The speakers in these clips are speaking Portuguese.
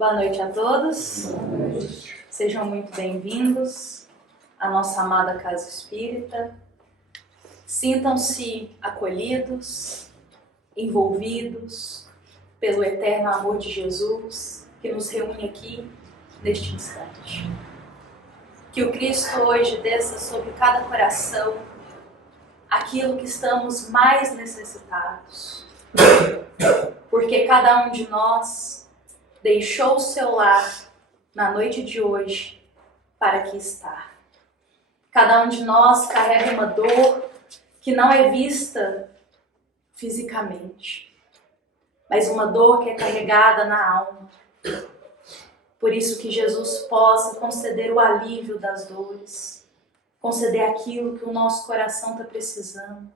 Boa noite a todos. Sejam muito bem-vindos à nossa amada Casa Espírita. Sintam-se acolhidos, envolvidos pelo eterno amor de Jesus que nos reúne aqui neste instante. Que o Cristo hoje desça sobre cada coração aquilo que estamos mais necessitados. Porque cada um de nós deixou o seu lar na noite de hoje para aqui estar. Cada um de nós carrega uma dor que não é vista fisicamente, mas uma dor que é carregada na alma. Por isso que Jesus possa conceder o alívio das dores, conceder aquilo que o nosso coração está precisando,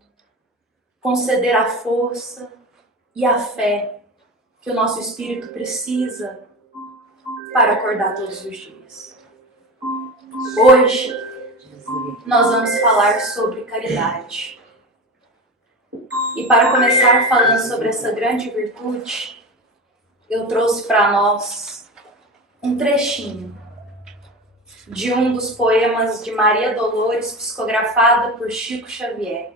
conceder a força e a fé que o nosso espírito precisa para acordar todos os dias. Hoje, nós vamos falar sobre caridade. E para começar falando sobre essa grande virtude, eu trouxe para nós um trechinho de um dos poemas de Maria Dolores, psicografado por Chico Xavier.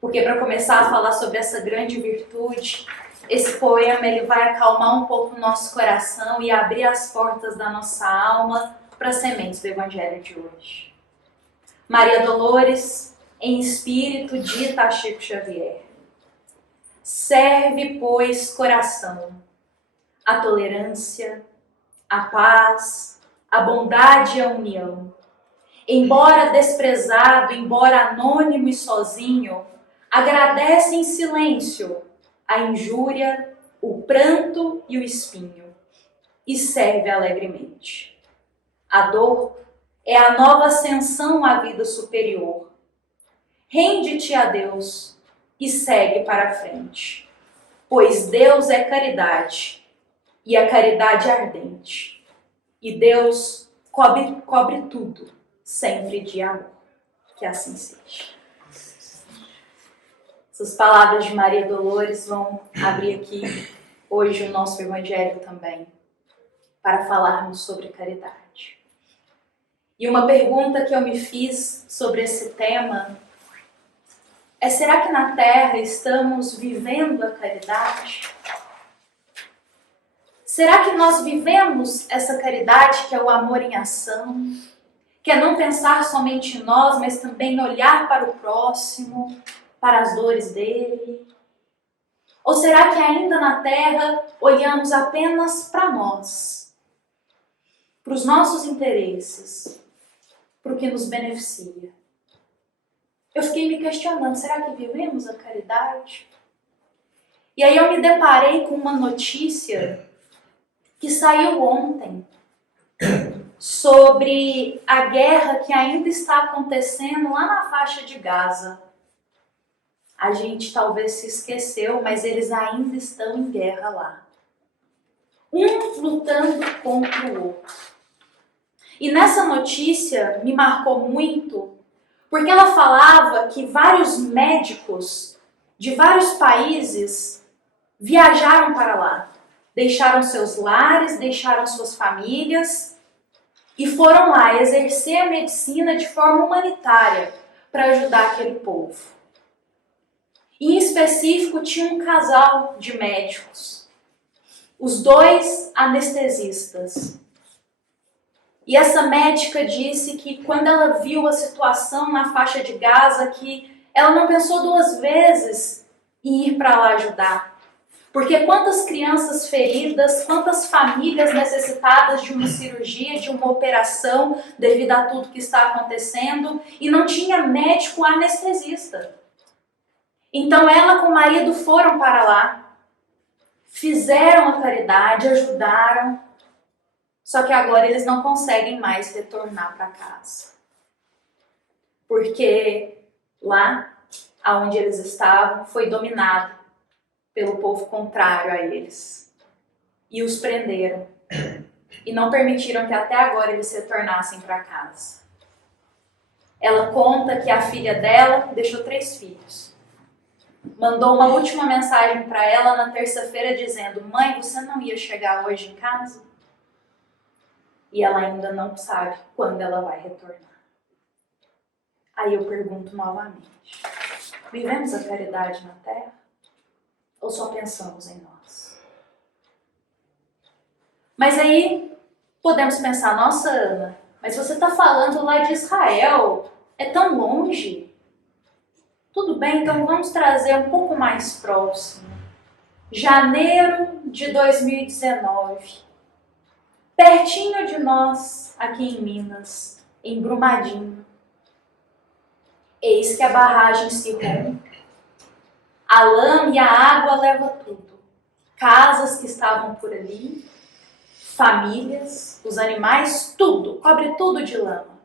Porque para começar a falar sobre essa grande virtude, esse poema ele vai acalmar um pouco o nosso coração e abrir as portas da nossa alma para as sementes do Evangelho de hoje. Maria Dolores, em espírito, dita a Chico Xavier: serve, pois, coração, a tolerância, a paz, a bondade e a união. Embora desprezado, embora anônimo e sozinho, agradece em silêncio a injúria, o pranto e o espinho, e serve alegremente. A dor é a nova ascensão à vida superior. Rende-te a Deus e segue para a frente, pois Deus é caridade, e a caridade é ardente, e Deus cobre tudo, sempre de amor. Que assim seja. Essas palavras de Maria Dolores vão abrir aqui hoje o nosso Evangelho também, para falarmos sobre caridade. E uma pergunta que eu me fiz sobre esse tema é: será que na Terra estamos vivendo a caridade? Será que nós vivemos essa caridade que é o amor em ação, que é não pensar somente em nós, mas também olhar para o próximo, para as dores dele? Ou será que ainda na Terra olhamos apenas para nós, para os nossos interesses, para o que nos beneficia? Eu fiquei me questionando, será que vivemos a caridade? E aí eu me deparei com uma notícia que saiu ontem sobre a guerra que ainda está acontecendo lá na faixa de Gaza. A gente talvez se esqueceu, mas eles ainda estão em guerra lá. Um lutando contra o outro. E nessa notícia me marcou muito, porque ela falava que vários médicos de vários países viajaram para lá. Deixaram seus lares, deixaram suas famílias e foram lá exercer a medicina de forma humanitária para ajudar aquele povo. Em específico, tinha um casal de médicos, os dois anestesistas. E essa médica disse que quando ela viu a situação na faixa de Gaza, que ela não pensou duas vezes em ir para lá ajudar. Porque quantas crianças feridas, quantas famílias necessitadas de uma cirurgia, de uma operação, devido a tudo que está acontecendo, e não tinha médico anestesista. Então ela com o marido foram para lá, fizeram a caridade, ajudaram, só que agora eles não conseguem mais retornar para casa. Porque lá, onde eles estavam, foi dominado pelo povo contrário a eles. E os prenderam. E não permitiram que até agora eles retornassem para casa. Ela conta que a filha dela deixou 3 filhos. mandou uma última mensagem para ela na terça-feira dizendo: mãe, você não ia chegar hoje em casa? E ela ainda não sabe quando ela vai retornar. Aí eu pergunto novamente: vivemos a caridade na Terra? Ou só pensamos em nós? Mas aí podemos pensar: nossa, Ana, mas você está falando lá de Israel, é tão longe. Tudo bem, então vamos trazer um pouco mais próximo. Janeiro de 2019. Pertinho de nós, aqui em Minas, em Brumadinho. Eis que a barragem se rompe. A lama e a água levam tudo. Casas que estavam por ali, famílias, os animais, tudo, cobre tudo de lama.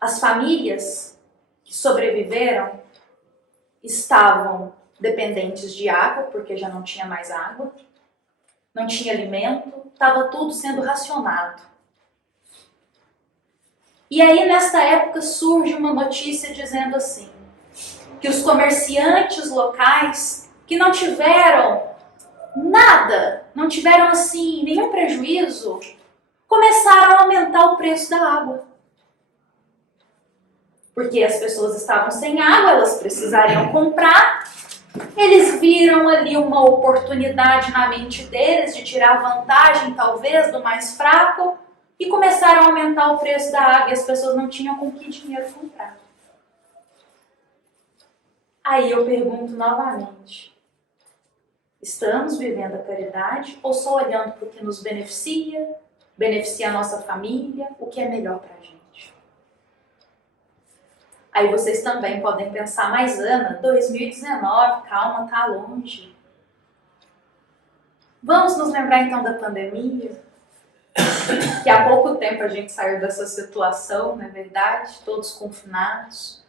As famílias que sobreviveram estavam dependentes de água, porque já não tinha mais água, não tinha alimento, estava tudo sendo racionado. E aí, nesta época, surge uma notícia dizendo assim, que os comerciantes locais que não tiveram nada, não tiveram assim nenhum prejuízo, começaram a aumentar o preço da água. Porque as pessoas estavam sem água, elas precisariam comprar. Eles viram ali uma oportunidade na mente deles de tirar vantagem, talvez, do mais fraco, e começaram a aumentar o preço da água e as pessoas não tinham com que dinheiro comprar. Aí eu pergunto novamente: estamos vivendo a caridade ou só olhando para o que nos beneficia, beneficia a nossa família, o que é melhor para a gente? Aí vocês também podem pensar: mas Ana, 2019, calma, tá longe. Vamos nos lembrar então da pandemia? Que há pouco tempo a gente saiu dessa situação, não é verdade? Todos confinados.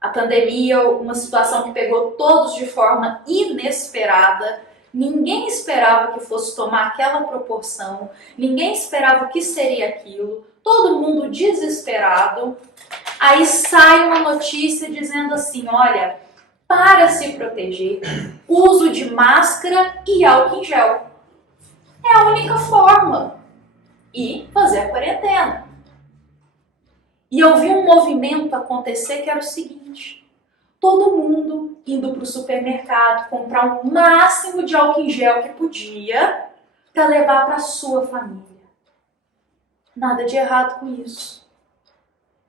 A pandemia, uma situação que pegou todos de forma inesperada. Ninguém esperava que fosse tomar aquela proporção. Ninguém esperava o que seria aquilo. Todo mundo desesperado. Aí sai uma notícia dizendo assim: olha, para se proteger, uso de máscara e álcool em gel. É a única forma. E fazer a quarentena. E eu vi um movimento acontecer que era o seguinte: todo mundo indo para o supermercado comprar o máximo de álcool em gel que podia para levar para a sua família. Nada de errado com isso.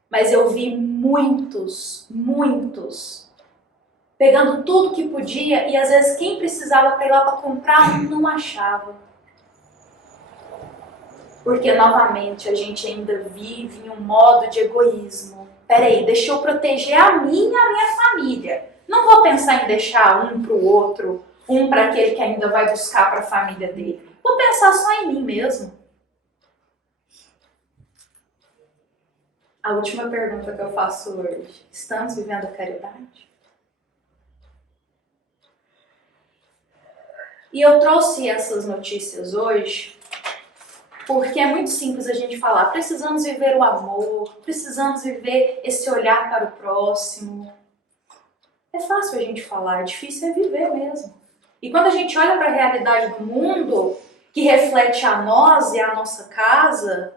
Mas eu vi muitos pegando tudo que podia e às vezes quem precisava para ir lá para comprar não achava. Porque novamente a gente ainda vive em um modo de egoísmo. Peraí, deixa eu proteger a minha família. Não vou pensar em deixar um para o outro, um para aquele que ainda vai buscar para a família dele. Vou pensar só em mim mesmo. A última pergunta que eu faço hoje: estamos vivendo a caridade? E eu trouxe essas notícias hoje porque é muito simples a gente falar: precisamos viver o amor, precisamos viver esse olhar para o próximo. É fácil a gente falar, é difícil é viver mesmo. E quando a gente olha para a realidade do mundo, que reflete a nós e a nossa casa,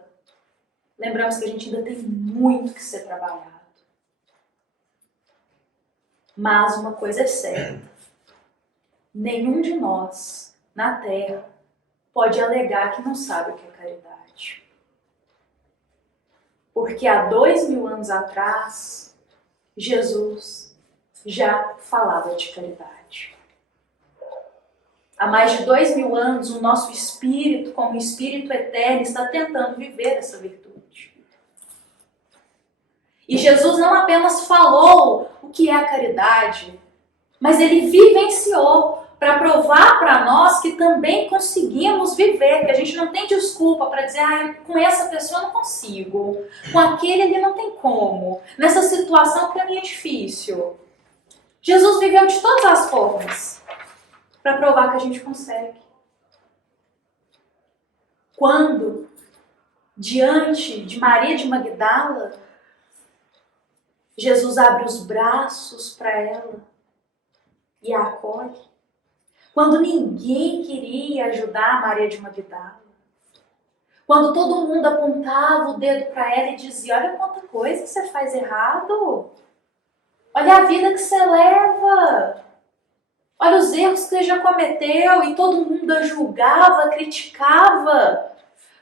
lembramos que a gente ainda tem muito que ser trabalhado. Mas uma coisa é certa: nenhum de nós, na Terra, pode alegar que não sabe o que é caridade. Porque há 2000 anos atrás, Jesus já falava de caridade. Há mais de 2000 anos, o nosso espírito, como espírito eterno, está tentando viver essa virtude. E Jesus não apenas falou o que é a caridade, mas ele vivenciou para provar para nós que também conseguimos viver, que a gente não tem desculpa para dizer: com essa pessoa eu não consigo, com aquele ali não tem como, nessa situação para mim é difícil. Jesus viveu de todas as formas para provar que a gente consegue. Quando, diante de Maria de Magdala, Jesus abre os braços para ela e a acolhe. Quando ninguém queria ajudar Maria de Magdala. Quando todo mundo apontava o dedo para ela e dizia: olha quanta coisa você faz errado. Olha a vida que você leva. Olha os erros que você já cometeu. E todo mundo a julgava, criticava.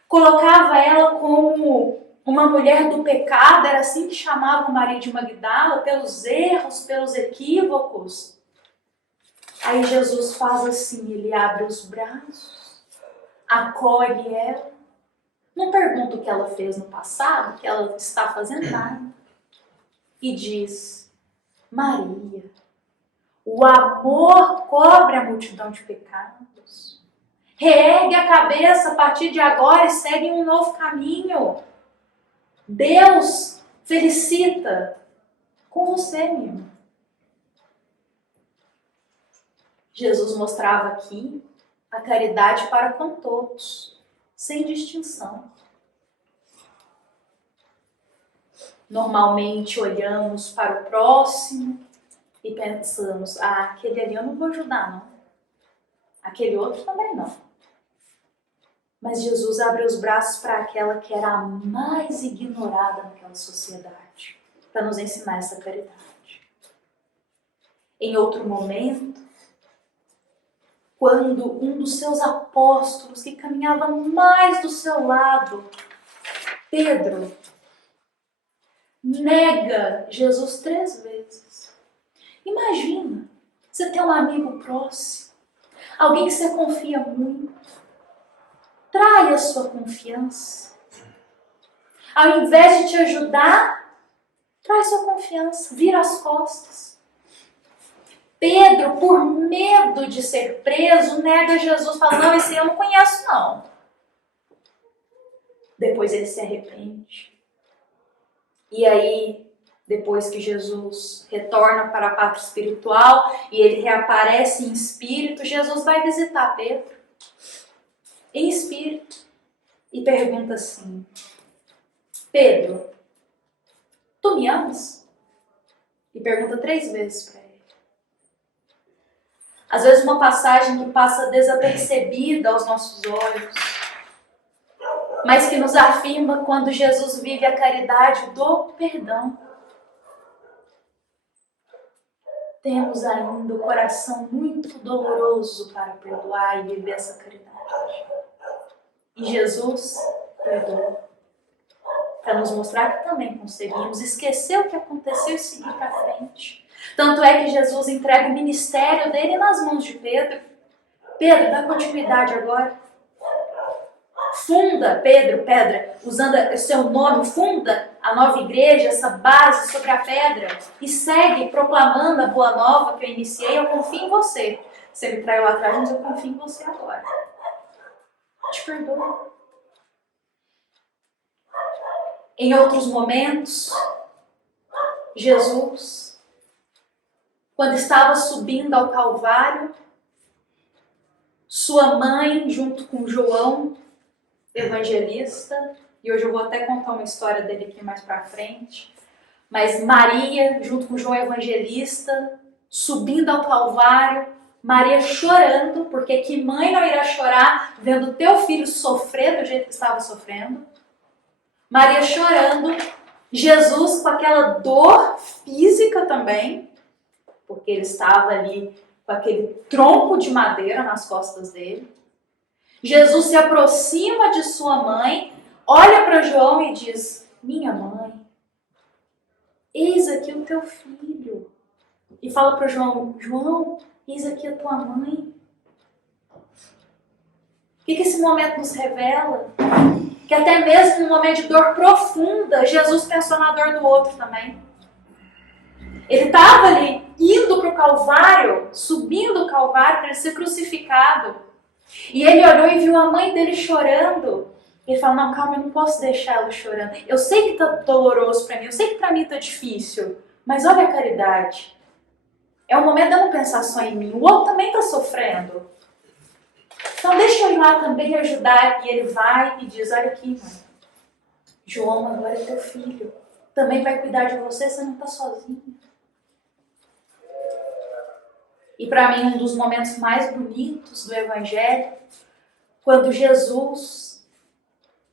Colocava ela como uma mulher do pecado. Era assim que chamavam Maria de Magdala, pelos erros, pelos equívocos. Aí Jesus faz assim, ele abre os braços, acolhe ela, não pergunta o que ela fez no passado, o que ela está fazendo nada, e diz: Maria, o amor cobre a multidão de pecados. Reergue a cabeça a partir de agora e segue um novo caminho. Deus felicita com você, minha irmã. Jesus mostrava aqui a caridade para com todos, sem distinção. Normalmente olhamos para o próximo e pensamos: aquele ali eu não vou ajudar, não. Aquele outro também não. Mas Jesus abre os braços para aquela que era a mais ignorada naquela sociedade, para nos ensinar essa caridade. Em outro momento, quando um dos seus apóstolos, que caminhava mais do seu lado, Pedro, nega Jesus 3 vezes. Imagina, você tem um amigo próximo, alguém que você confia muito. Trai a sua confiança. Ao invés de te ajudar, trai sua confiança, vira as costas. Pedro, por medo de ser preso, nega Jesus, fala: não, esse eu não conheço não. Depois ele se arrepende. E aí, depois que Jesus retorna para a pátria espiritual e ele reaparece em espírito, Jesus vai visitar Pedro em espírito e pergunta assim: Pedro, tu me amas? E pergunta 3 vezes para ele. Às vezes uma passagem que passa desapercebida aos nossos olhos, mas que nos afirma quando Jesus vive a caridade do perdão. Temos ainda o coração muito doloroso para perdoar e viver essa caridade. E Jesus perdoa, para nos mostrar que também conseguimos esquecer o que aconteceu e seguir para frente. Tanto é que Jesus entrega o ministério dele nas mãos de Pedro. Pedro, dá continuidade agora. Funda, Pedra, usando o seu nome, funda a nova igreja, essa base sobre a pedra, e segue proclamando a boa nova que eu iniciei. Eu confio em você. Você me traiu lá atrás, mas eu confio em você agora. Te perdoo. Em outros momentos, Jesus, quando estava subindo ao Calvário, sua mãe, junto com João, evangelista, e hoje eu vou até contar uma história dele aqui mais pra frente, mas Maria, junto com João evangelista, subindo ao Calvário, Maria chorando, porque que mãe não irá chorar vendo teu filho sofrer do jeito que estava sofrendo? Maria chorando, Jesus com aquela dor física também, porque ele estava ali com aquele tronco de madeira nas costas dele. Jesus se aproxima de sua mãe, olha para João e diz: minha mãe, eis aqui o teu filho. E fala para João: João, eis aqui a tua mãe. O que esse momento nos revela? Que até mesmo num momento de dor profunda, Jesus pensou na dor do outro também. Ele estava ali, indo para o Calvário, subindo o Calvário para ele ser crucificado. E ele olhou e viu a mãe dele chorando. E ele falou: não, calma, eu não posso deixar ela chorando. Eu sei que está doloroso para mim, eu sei que para mim está difícil. Mas olha a caridade. É o momento de eu não pensar só em mim. O outro também está sofrendo. Então deixa eu ir lá também ajudar. E ele vai e diz: olha aqui, mãe. João agora é teu filho. também vai cuidar de você, você não está sozinho. E para mim, um dos momentos mais bonitos do Evangelho, quando Jesus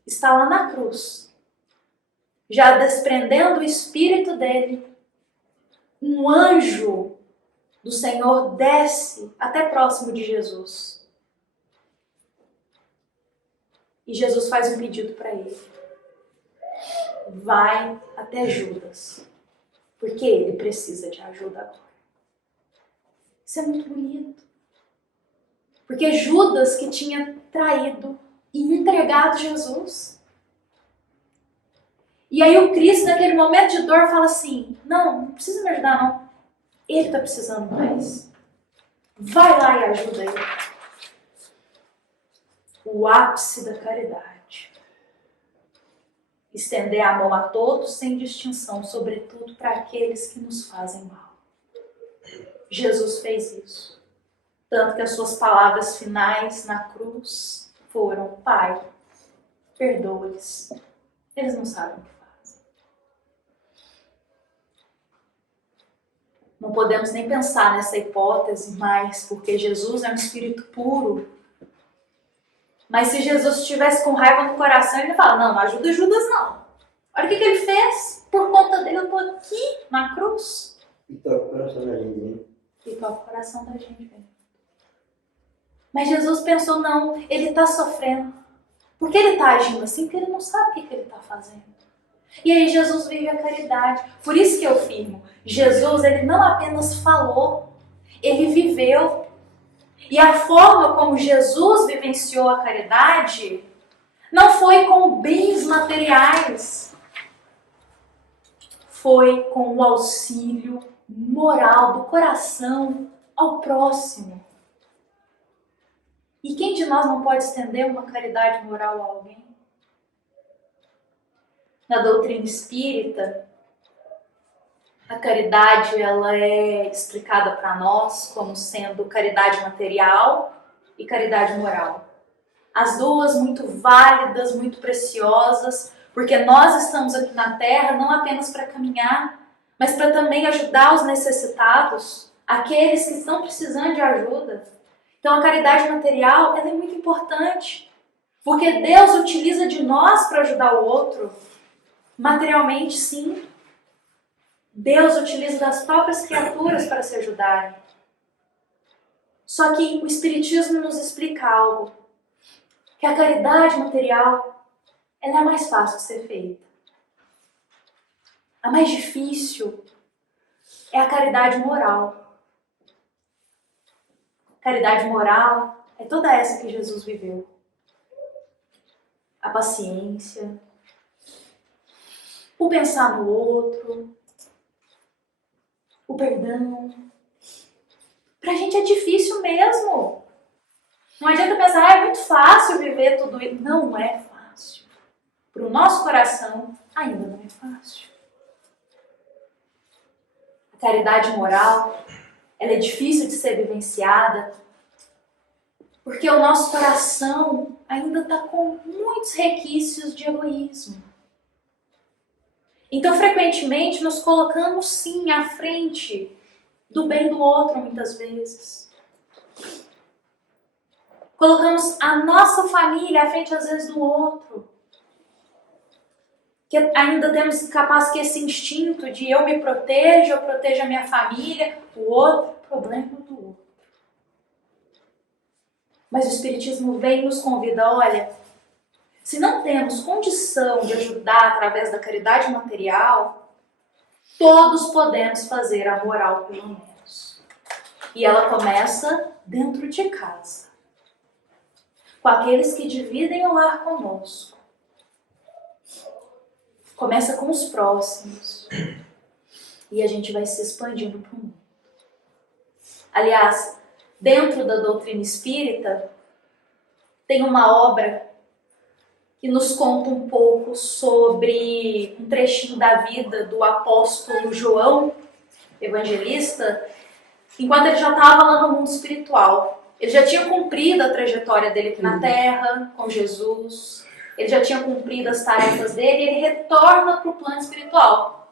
está lá na cruz, já desprendendo o espírito dele, um anjo do Senhor desce até próximo de Jesus. E Jesus faz um pedido para ele. Vai até Judas, porque ele precisa de ajuda agora. Isso é muito bonito. Porque Judas que tinha traído e entregado Jesus. E aí o Cristo, naquele momento de dor, fala assim, não precisa me ajudar não. Ele está precisando mais. Vai lá e ajuda ele. O ápice da caridade. Estender a mão a todos sem distinção, sobretudo para aqueles que nos fazem mal. Jesus fez isso. Tanto que as suas palavras finais na cruz foram: Pai, perdoa-lhes. Eles não sabem o que fazem. Não podemos nem pensar nessa hipótese mais, porque Jesus é um espírito puro. Mas se Jesus estivesse com raiva no coração, ele fala, não ajuda Judas não. Olha o que ele fez. Por conta dele eu estou aqui na cruz. E toca o coração da gente, né? E toca o coração da gente. Mas Jesus pensou, não, ele está sofrendo. Por que ele está agindo assim? Porque ele não sabe o que ele está fazendo. E aí Jesus vive a caridade. Por isso que eu afirmo, Jesus ele não apenas falou, ele viveu. E a forma como Jesus vivenciou a caridade não foi com bens materiais, foi com o auxílio moral do coração ao próximo. E quem de nós não pode estender uma caridade moral a alguém? Na doutrina espírita, a caridade ela é explicada para nós como sendo caridade material e caridade moral. As duas muito válidas, muito preciosas, porque nós estamos aqui na Terra não apenas para caminhar, mas para também ajudar os necessitados, aqueles que estão precisando de ajuda. Então a caridade material ela é muito importante, porque Deus utiliza de nós para ajudar o outro. Materialmente, sim. Deus utiliza das próprias criaturas para se ajudarem. Só que o Espiritismo nos explica algo, que a caridade material ela é mais fácil de ser feita. A mais difícil é a caridade moral. Caridade moral é toda essa que Jesus viveu. A paciência, o pensar no outro, o perdão. Pra gente é difícil mesmo. Não adianta pensar, é muito fácil viver tudo isso. Não é fácil. Para o nosso coração, ainda não é fácil. A caridade moral, ela é difícil de ser vivenciada, porque o nosso coração ainda está com muitos requisitos de egoísmo. Então, frequentemente, nos colocamos sim à frente do bem do outro, muitas vezes. Colocamos a nossa família à frente, às vezes, do outro. Que ainda temos capaz que esse instinto de eu me protejo, eu protejo a minha família, o outro, problema do outro. Mas o Espiritismo vem e nos convida, olha, se não temos condição de ajudar através da caridade material, todos podemos fazer a moral pelo menos. E ela começa dentro de casa, com aqueles que dividem o lar conosco. Começa com os próximos. E a gente vai se expandindo para o mundo. Aliás, dentro da doutrina espírita, tem uma obra que nos conta um pouco sobre um trechinho da vida do apóstolo João, evangelista, enquanto ele já estava lá no mundo espiritual. Ele já tinha cumprido a trajetória dele aqui na Terra, com Jesus. ele já tinha cumprido as tarefas dele e ele retorna para o plano espiritual.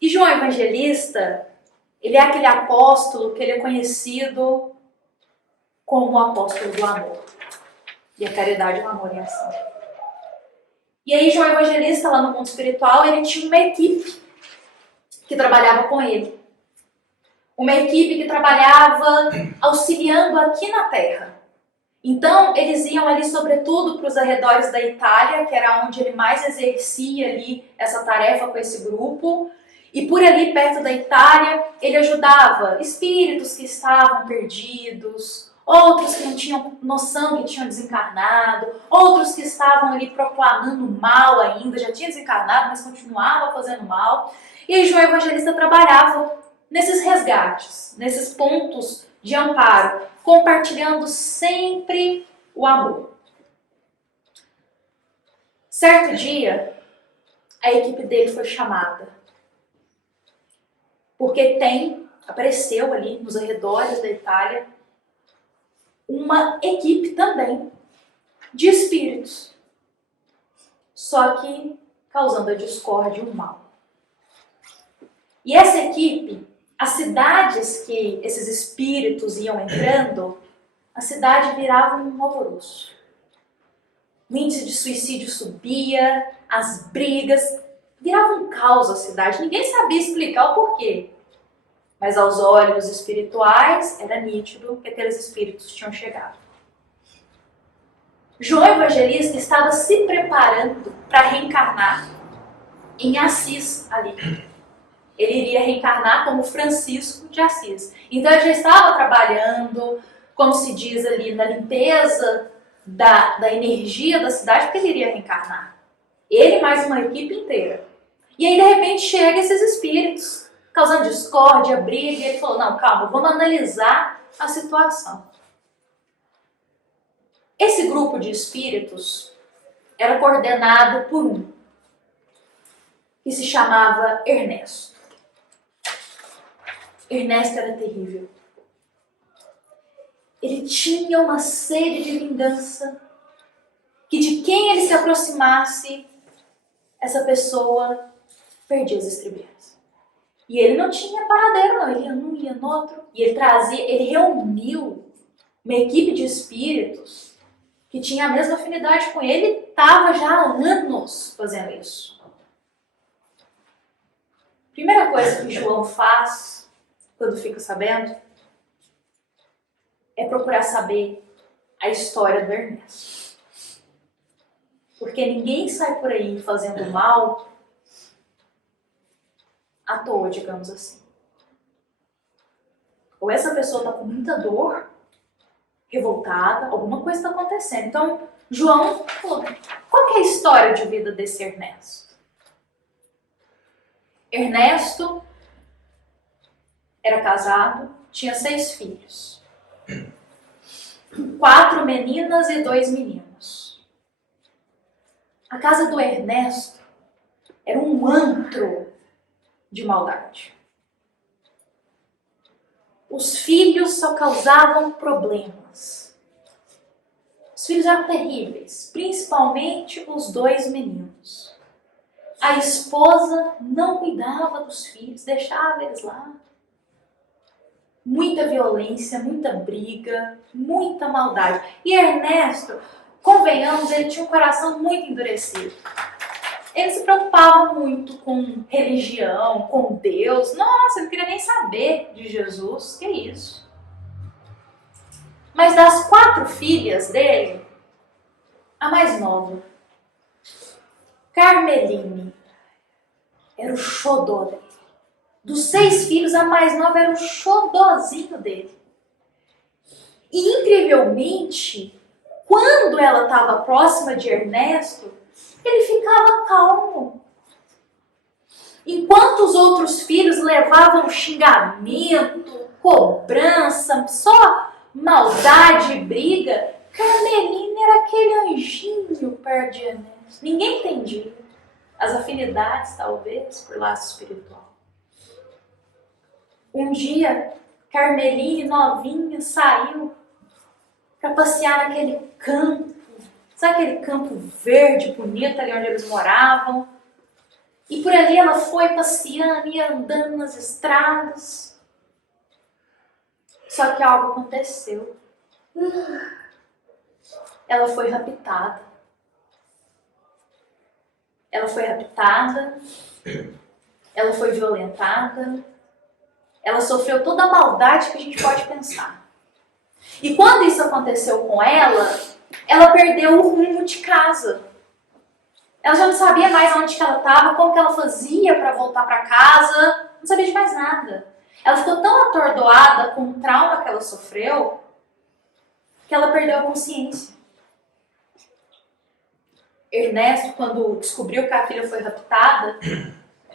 E João Evangelista, ele é aquele apóstolo que ele é conhecido como o apóstolo do amor. E a caridade é um amor em ação. E aí João Evangelista, lá no mundo espiritual, ele tinha uma equipe que trabalhava com ele. Uma equipe que trabalhava auxiliando aqui na Terra. Então, eles iam ali, sobretudo, para os arredores da Itália, que era onde ele mais exercia ali essa tarefa com esse grupo. E por ali, perto da Itália, ele ajudava espíritos que estavam perdidos, outros que não tinham noção que tinham desencarnado, outros que estavam ali proclamando mal ainda, já tinha desencarnado, mas continuava fazendo mal. E aí João Evangelista trabalhava nesses resgates, nesses pontos de amparo, compartilhando sempre o amor. Certo dia, a equipe dele foi chamada, porque apareceu ali nos arredores da Itália uma equipe também de espíritos, só que causando a discórdia e o mal. E essa equipe, as cidades que esses espíritos iam entrando, a cidade virava um alvoroço. O índice de suicídio subia, as brigas, virava um caos a cidade. Ninguém sabia explicar o porquê. Mas aos olhos espirituais era nítido que aqueles espíritos tinham chegado. João Evangelista estava se preparando para reencarnar em Assis ali. Ele iria reencarnar como Francisco de Assis. Então ele já estava trabalhando, como se diz ali, na limpeza da energia da cidade, porque ele iria reencarnar. Ele mais uma equipe inteira. E aí de repente chegam esses espíritos, causando discórdia, briga, e ele falou, não, calma, vamos analisar a situação. Esse grupo de espíritos era coordenado por um, que se chamava Ernesto. Ernesto era terrível. Ele tinha uma sede de vingança, que de quem ele se aproximasse, essa pessoa perdia as estribeiras. E ele não tinha paradeiro, não. Ele ia num, ia no outro. E ele reuniu uma equipe de espíritos que tinha a mesma afinidade com ele e estava já há anos fazendo isso. Primeira coisa que João faz, quando fica sabendo, é procurar saber a história do Ernesto. Porque ninguém sai por aí fazendo mal à toa, digamos assim. Ou essa pessoa está com muita dor, revoltada, alguma coisa está acontecendo. Então, João falou, qual que é a história de vida desse Ernesto? Ernesto era casado, tinha 6 filhos. 4 meninas e 2 meninos. A casa do Ernesto era um antro de maldade. Os filhos só causavam problemas. Os filhos eram terríveis, principalmente os 2 meninos. A esposa não cuidava dos filhos, deixava eles lá. Muita violência, muita briga, muita maldade. E Ernesto, convenhamos, ele tinha um coração muito endurecido. Ele se preocupava muito com religião, com Deus. Nossa, ele não queria nem saber de Jesus. Que isso? Mas das 4 filhas dele, a mais nova, Carmeline, era o xodó dele. Dos 6 filhos, a mais nova era o xodózinho dele. E, incrivelmente, quando ela estava próxima de Ernesto, ele ficava calmo. Enquanto os outros filhos levavam xingamento, cobrança, só maldade e briga, Carmeline era aquele anjinho perto de Ernesto. Ninguém entendia. As afinidades, talvez, por laço espiritual. Um dia, Carmeline, novinha, saiu para passear naquele campo Sabe aquele campo verde, bonito, ali onde eles moravam? E por ali ela foi passeando e andando nas estradas. Só que algo aconteceu. Ela foi raptada. Ela foi raptada. Ela foi violentada. Ela sofreu toda a maldade que a gente pode pensar. E quando isso aconteceu com ela perdeu o rumo de casa. Ela já não sabia mais onde que ela estava, como que ela fazia para voltar para casa, não sabia de mais nada. Ela ficou tão atordoada com o trauma que ela sofreu, que ela perdeu a consciência. Ernesto, quando descobriu que a filha foi raptada,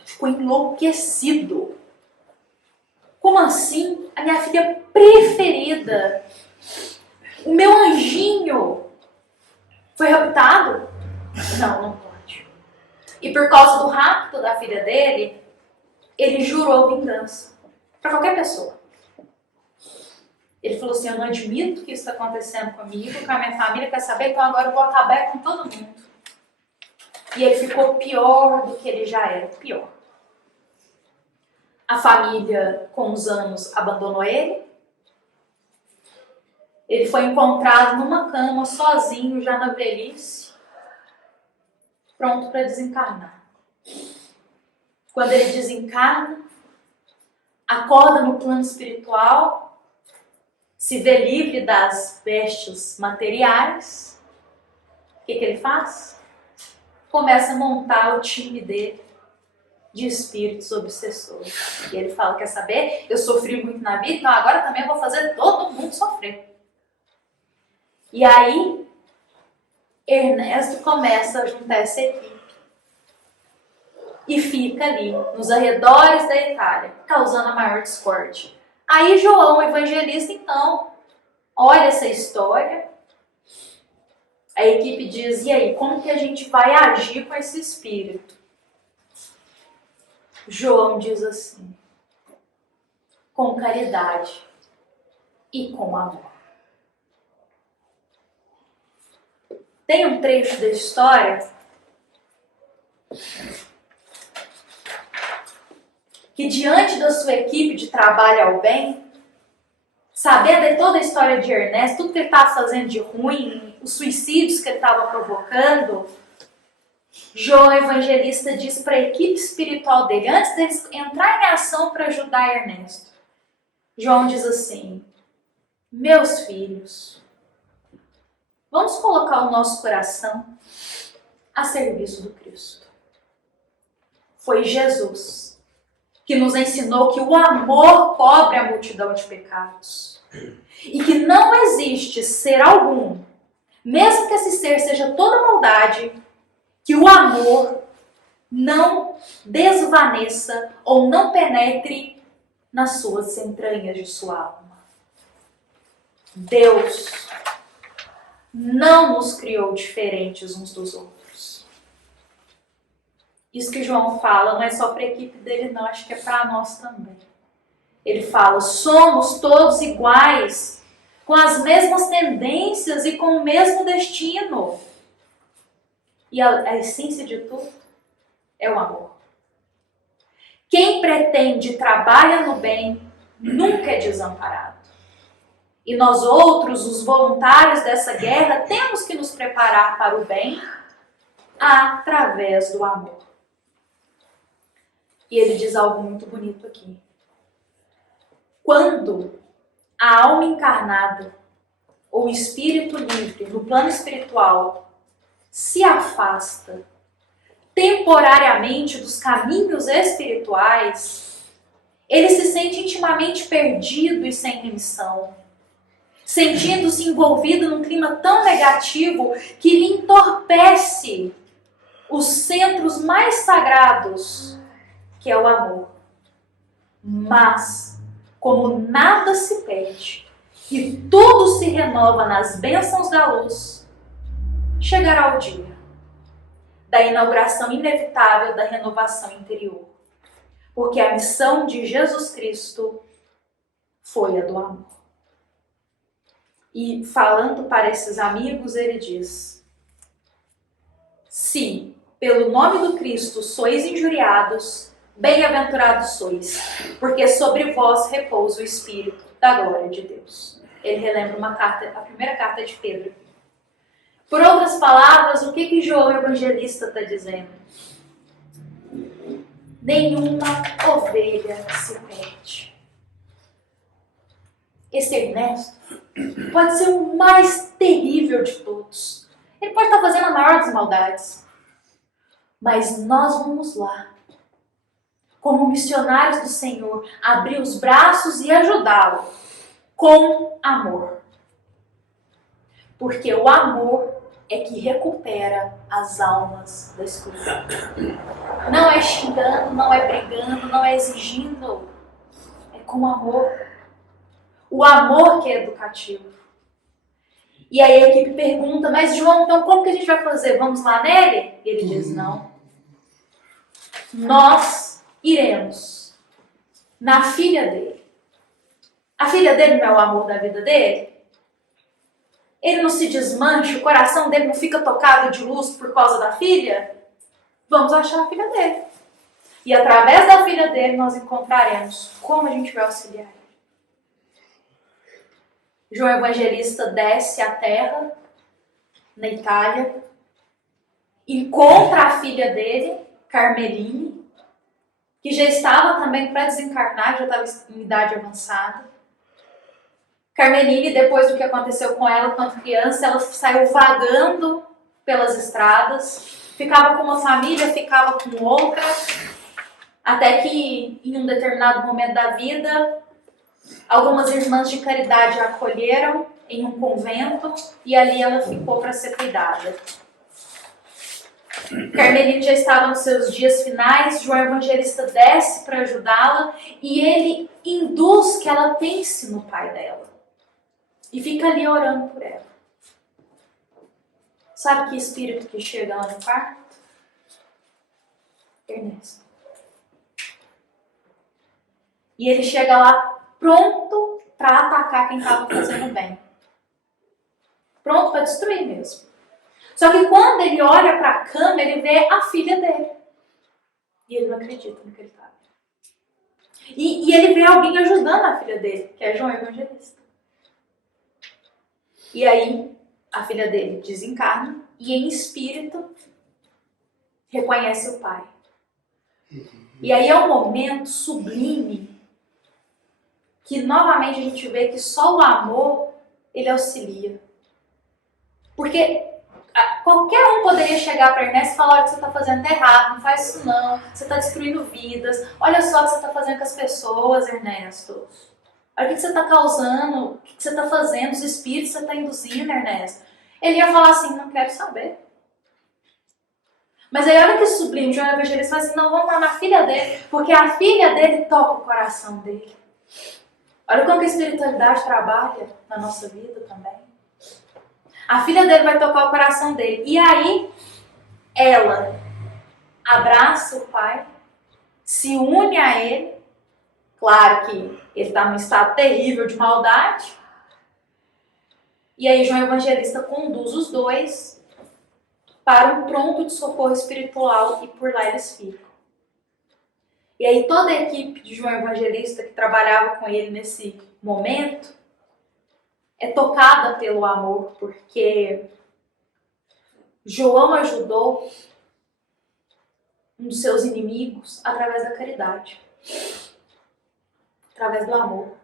ficou enlouquecido. Como assim? A minha filha preferida, o meu anjinho, foi raptado? Não pode. E por causa do rapto da filha dele, ele jurou vingança para qualquer pessoa. Ele falou assim, eu não admito que isso está acontecendo comigo, com a minha família quer saber, então agora eu vou acabar com todo mundo. E ele ficou pior do que ele já era, pior. A família, com os anos, abandonou ele. Ele foi encontrado numa cama, sozinho, já na velhice, pronto para desencarnar. Quando ele desencarna, acorda no plano espiritual, se vê livre das vestes materiais. O que ele faz? Começa a montar o time dele de espíritos obsessores. E ele fala, quer saber? Eu sofri muito na vida, então agora também vou fazer todo mundo sofrer. E aí, Ernesto começa a juntar essa equipe. E fica ali, nos arredores da Itália, causando a maior discórdia. Aí João, o evangelista, então, olha essa história. A equipe diz, e aí, como que a gente vai agir com esse espírito? João diz assim, com caridade e com amor. Tem um trecho da história que, diante da sua equipe de trabalho ao bem, sabendo de toda a história de Ernesto, tudo que ele estava fazendo de ruim, os suicídios que ele estava provocando, João Evangelista diz para a equipe espiritual dele, antes deles entrarem em ação para ajudar Ernesto, João diz assim, meus filhos, vamos colocar o nosso coração a serviço do Cristo. Foi Jesus que nos ensinou que o amor cobre a multidão de pecados. E que não existe ser algum, mesmo que esse ser seja toda maldade, que o amor não desvaneça ou não penetre nas suas entranhas de sua alma. Deus não nos criou diferentes uns dos outros. Isso que João fala não é só para a equipe dele, não, acho que é para nós também. Ele fala, somos todos iguais, com as mesmas tendências e com o mesmo destino. E a essência de tudo é o amor. Quem pretende e trabalha no bem, nunca é desamparado. E nós outros, os voluntários dessa guerra, temos que nos preparar para o bem através do amor. E ele diz algo muito bonito aqui. Quando a alma encarnada ou o espírito livre no plano espiritual se afasta temporariamente dos caminhos espirituais, ele se sente intimamente perdido e sem remissão, sentindo-se envolvido num clima tão negativo que lhe entorpece os centros mais sagrados, que é o amor. Mas, como nada se perde e tudo se renova nas bênçãos da luz, chegará o dia da inauguração inevitável da renovação interior. Porque a missão de Jesus Cristo foi a do amor. E falando para esses amigos, ele diz, Se pelo nome do Cristo sois injuriados, bem-aventurados sois, porque sobre vós repousa o Espírito da glória de Deus. Ele relembra a primeira carta de Pedro. Por outras palavras, o que João Evangelista está dizendo? Nenhuma ovelha se perde. Esse Ernesto pode ser o mais terrível de todos. Ele pode estar fazendo a maior das maldades. Mas nós vamos lá, como missionários do Senhor, abrir os braços e ajudá-lo com amor. Porque o amor é que recupera as almas da escuridão. Não é xingando, não é brigando, não é exigindo. É com amor. O amor que é educativo. E aí a equipe pergunta, mas João, então como que a gente vai fazer? Vamos lá nele? E ele diz, não. Nós iremos na filha dele. A filha dele não é o amor da vida dele? Ele não se desmancha, o coração dele não fica tocado de luz por causa da filha? Vamos achar a filha dele. E através da filha dele nós encontraremos como a gente vai auxiliar ele. João Evangelista desce à terra, na Itália, encontra a filha dele, Carmeline, que já estava também para desencarnar, já estava em idade avançada. Carmeline, depois do que aconteceu com ela quando criança, ela saiu vagando pelas estradas, ficava com uma família, ficava com outra, até que em um determinado momento da vida, algumas irmãs de caridade a acolheram em um convento e ali ela ficou para ser cuidada. Carmeline já estava nos seus dias finais, João Evangelista desce para ajudá-la e ele induz que ela pense no pai dela. E fica ali orando por ela. Sabe que espírito que chega lá no quarto? Ernesto. E ele chega lá pronto para atacar quem estava fazendo bem. Pronto para destruir mesmo. Só que quando ele olha para a cama, ele vê a filha dele. E ele não acredita no que ele está vendo. E ele vê alguém ajudando a filha dele, que é João Evangelista. E aí, a filha dele desencarna e em espírito reconhece o pai. E aí é um momento sublime que novamente a gente vê que só o amor, ele auxilia. Porque qualquer um poderia chegar para Ernesto e falar, olha, o que você está fazendo tá errado, não faz isso não, você está destruindo vidas, olha só o que você está fazendo com as pessoas, Ernesto. Olha o que você está causando, o que você está fazendo, os espíritos que você está induzindo, Ernesto. Ele ia falar assim, não quero saber. Mas aí olha que sublime, João Evangelista fala assim, não, vamos lá na filha dele, porque a filha dele toca o coração dele. Olha como que a espiritualidade trabalha na nossa vida também. A filha dele vai tocar o coração dele. E aí, ela abraça o pai, se une a ele. Claro que ele está num estado terrível de maldade. E aí João Evangelista conduz os dois para um pronto de socorro espiritual e por lá eles ficam. E aí toda a equipe de João Evangelista que trabalhava com ele nesse momento é tocada pelo amor, porque João ajudou um dos seus inimigos através da caridade. Através do amor.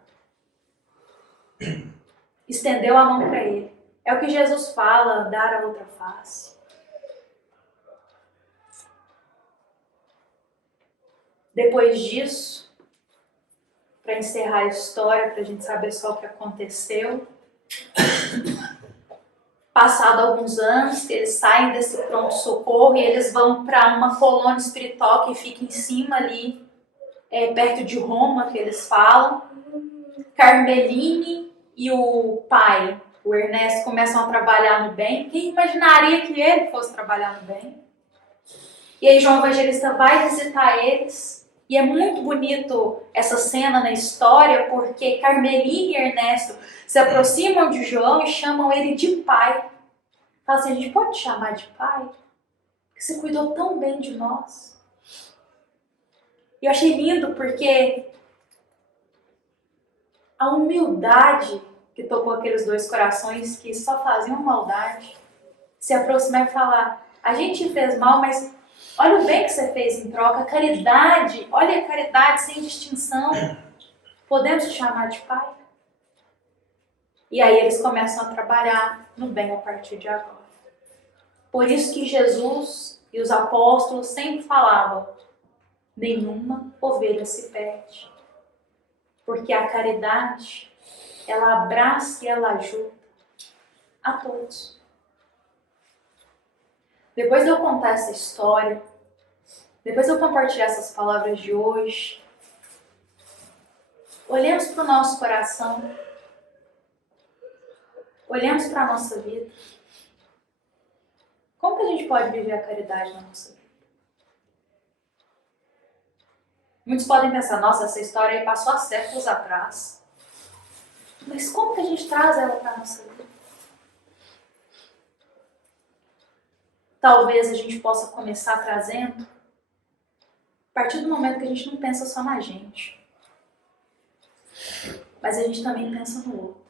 Estendeu a mão para ele. É o que Jesus fala, dar a outra face. Depois disso, para encerrar a história, para a gente saber só o que aconteceu, passado alguns anos, eles saem desse pronto-socorro e eles vão para uma colônia espiritual que fica em cima ali, perto de Roma, que eles falam. Carmeline e o pai, o Ernesto, começam a trabalhar no bem. Quem imaginaria que ele fosse trabalhar no bem? E aí João Evangelista vai visitar eles. E é muito bonito essa cena na história, porque Carmeline e Ernesto se aproximam de João e chamam ele de pai. Fala assim, a gente pode chamar de pai? que você cuidou tão bem de nós. E eu achei lindo porque a humildade que tocou aqueles dois corações que só faziam maldade, se aproximar e falar, a gente fez mal, mas olha o bem que você fez em troca, caridade, olha a caridade sem distinção. Podemos te chamar de pai? E aí eles começam a trabalhar no bem a partir de agora. Por isso que Jesus e os apóstolos sempre falavam, nenhuma ovelha se perde. Porque a caridade, ela abraça e ela ajuda a todos. Depois de eu contar essa história, depois de eu compartilhar essas palavras de hoje, olhemos para o nosso coração, olhemos para a nossa vida. Como que a gente pode viver a caridade na nossa vida? Muitos podem pensar, nossa, essa história aí passou há séculos atrás. Mas como que a gente traz ela para a nossa vida? Talvez a gente possa começar trazendo a partir do momento que a gente não pensa só na gente, mas a gente também pensa no outro.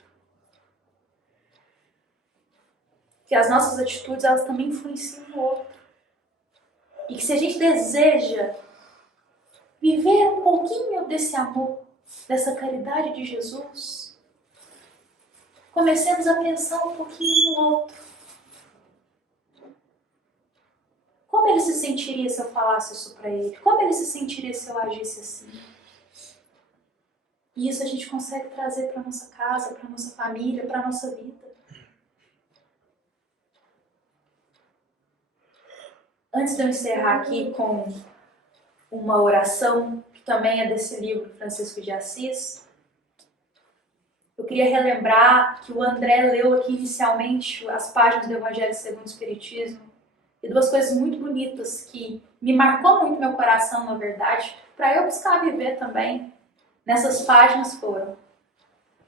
Que as nossas atitudes, elas também influenciam no outro. E que se a gente deseja viver um pouquinho desse amor, dessa caridade de Jesus, comecemos a pensar um pouquinho no outro. Como ele se sentiria se eu falasse isso para ele? Como ele se sentiria se eu agisse assim? E isso a gente consegue trazer para nossa casa, para nossa família, para nossa vida. Antes de eu encerrar aqui com uma oração, que também é desse livro Francisco de Assis, eu queria relembrar que o André leu aqui inicialmente as páginas do Evangelho segundo o Espiritismo, e duas coisas muito bonitas que me marcou muito meu coração, na verdade, para eu buscar viver também nessas páginas foram: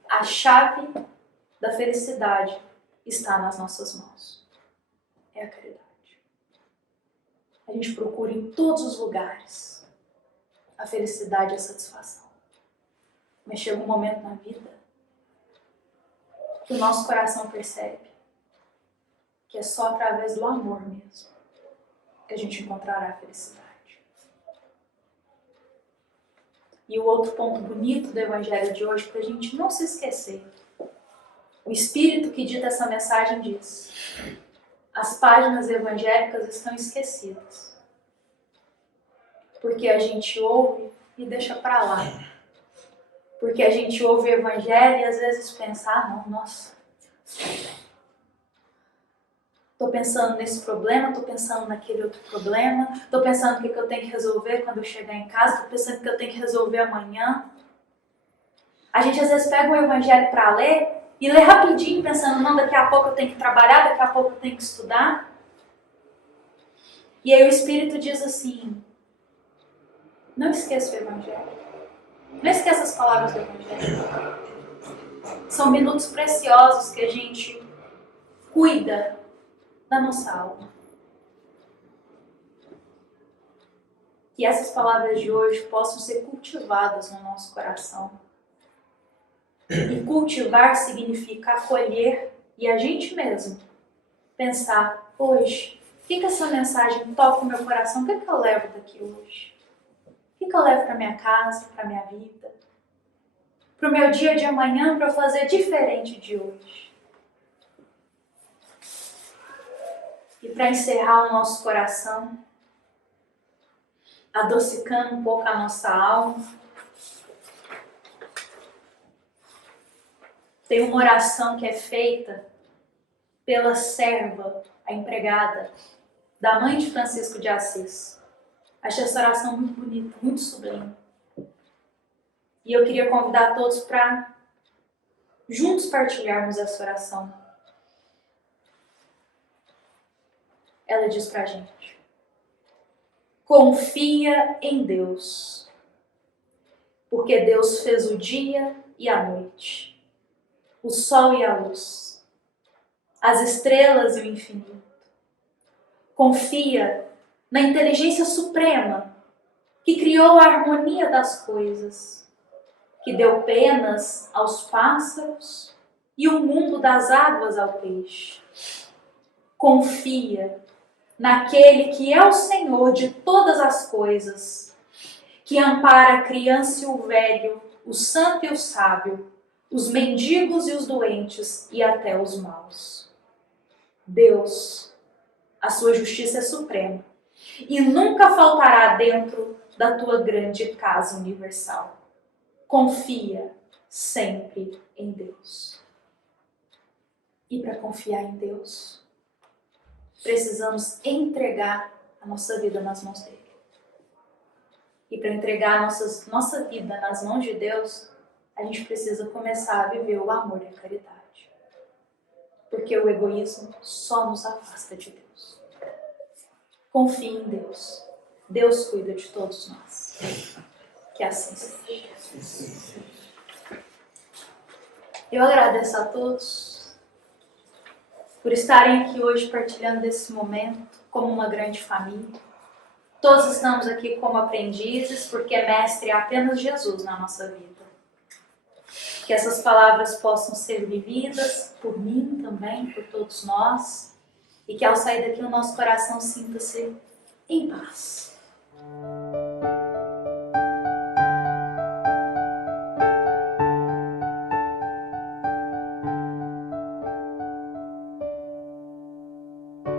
a chave da felicidade está nas nossas mãos. É a caridade. A gente procura em todos os lugares a felicidade e a satisfação. Mas chega um momento na vida que o nosso coração percebe que é só através do amor mesmo que a gente encontrará a felicidade. E o outro ponto bonito do Evangelho de hoje, para a gente não se esquecer, o Espírito que dita essa mensagem diz: as páginas evangélicas estão esquecidas, porque a gente ouve e deixa para lá. Porque a gente ouve o Evangelho e às vezes pensa, não, nossa, estou pensando nesse problema, estou pensando naquele outro problema, estou pensando o que eu tenho que resolver quando eu chegar em casa, estou pensando o que eu tenho que resolver amanhã. A gente às vezes pega o Evangelho para ler e lê rapidinho, pensando, não, daqui a pouco eu tenho que trabalhar, daqui a pouco eu tenho que estudar. E aí o Espírito diz assim, não esqueça o Evangelho. Não esqueça as palavras do Evangelho. São minutos preciosos que a gente cuida da nossa alma. Que essas palavras de hoje possam ser cultivadas no nosso coração. E cultivar significa acolher e a gente mesmo pensar, hoje, o que essa mensagem toca o meu coração? O que eu levo daqui hoje? O que eu levo para minha casa, para minha vida? Para o meu dia de amanhã, para eu fazer diferente de hoje? E para encerrar o nosso coração, adocicando um pouco a nossa alma, tem uma oração que é feita pela serva, a empregada, da mãe de Francisco de Assis. Achei essa oração muito bonita, muito sublime. E eu queria convidar todos para juntos partilharmos essa oração. Ela diz pra gente: confia em Deus, porque Deus fez o dia e a noite, o sol e a luz, as estrelas e o infinito. Confia na inteligência suprema que criou a harmonia das coisas, que deu penas aos pássaros e o mundo das águas ao peixe. Confia naquele que é o Senhor de todas as coisas, que ampara a criança e o velho, o santo e o sábio, os mendigos e os doentes e até os maus. Deus, a sua justiça é suprema e nunca faltará dentro da tua grande casa universal. Confia sempre em Deus. E para confiar em Deus, precisamos entregar a nossa vida nas mãos dele. E para entregar a nossa vida nas mãos de Deus, a gente precisa começar a viver o amor e a caridade. Porque o egoísmo só nos afasta de Deus. Confie em Deus. Deus cuida de todos nós. Que assim seja. Eu agradeço a todos por estarem aqui hoje partilhando desse momento como uma grande família. Todos estamos aqui como aprendizes, porque mestre é apenas Jesus na nossa vida. Que essas palavras possam ser vividas por mim também, por todos nós, e que ao sair daqui o nosso coração sinta-se em paz.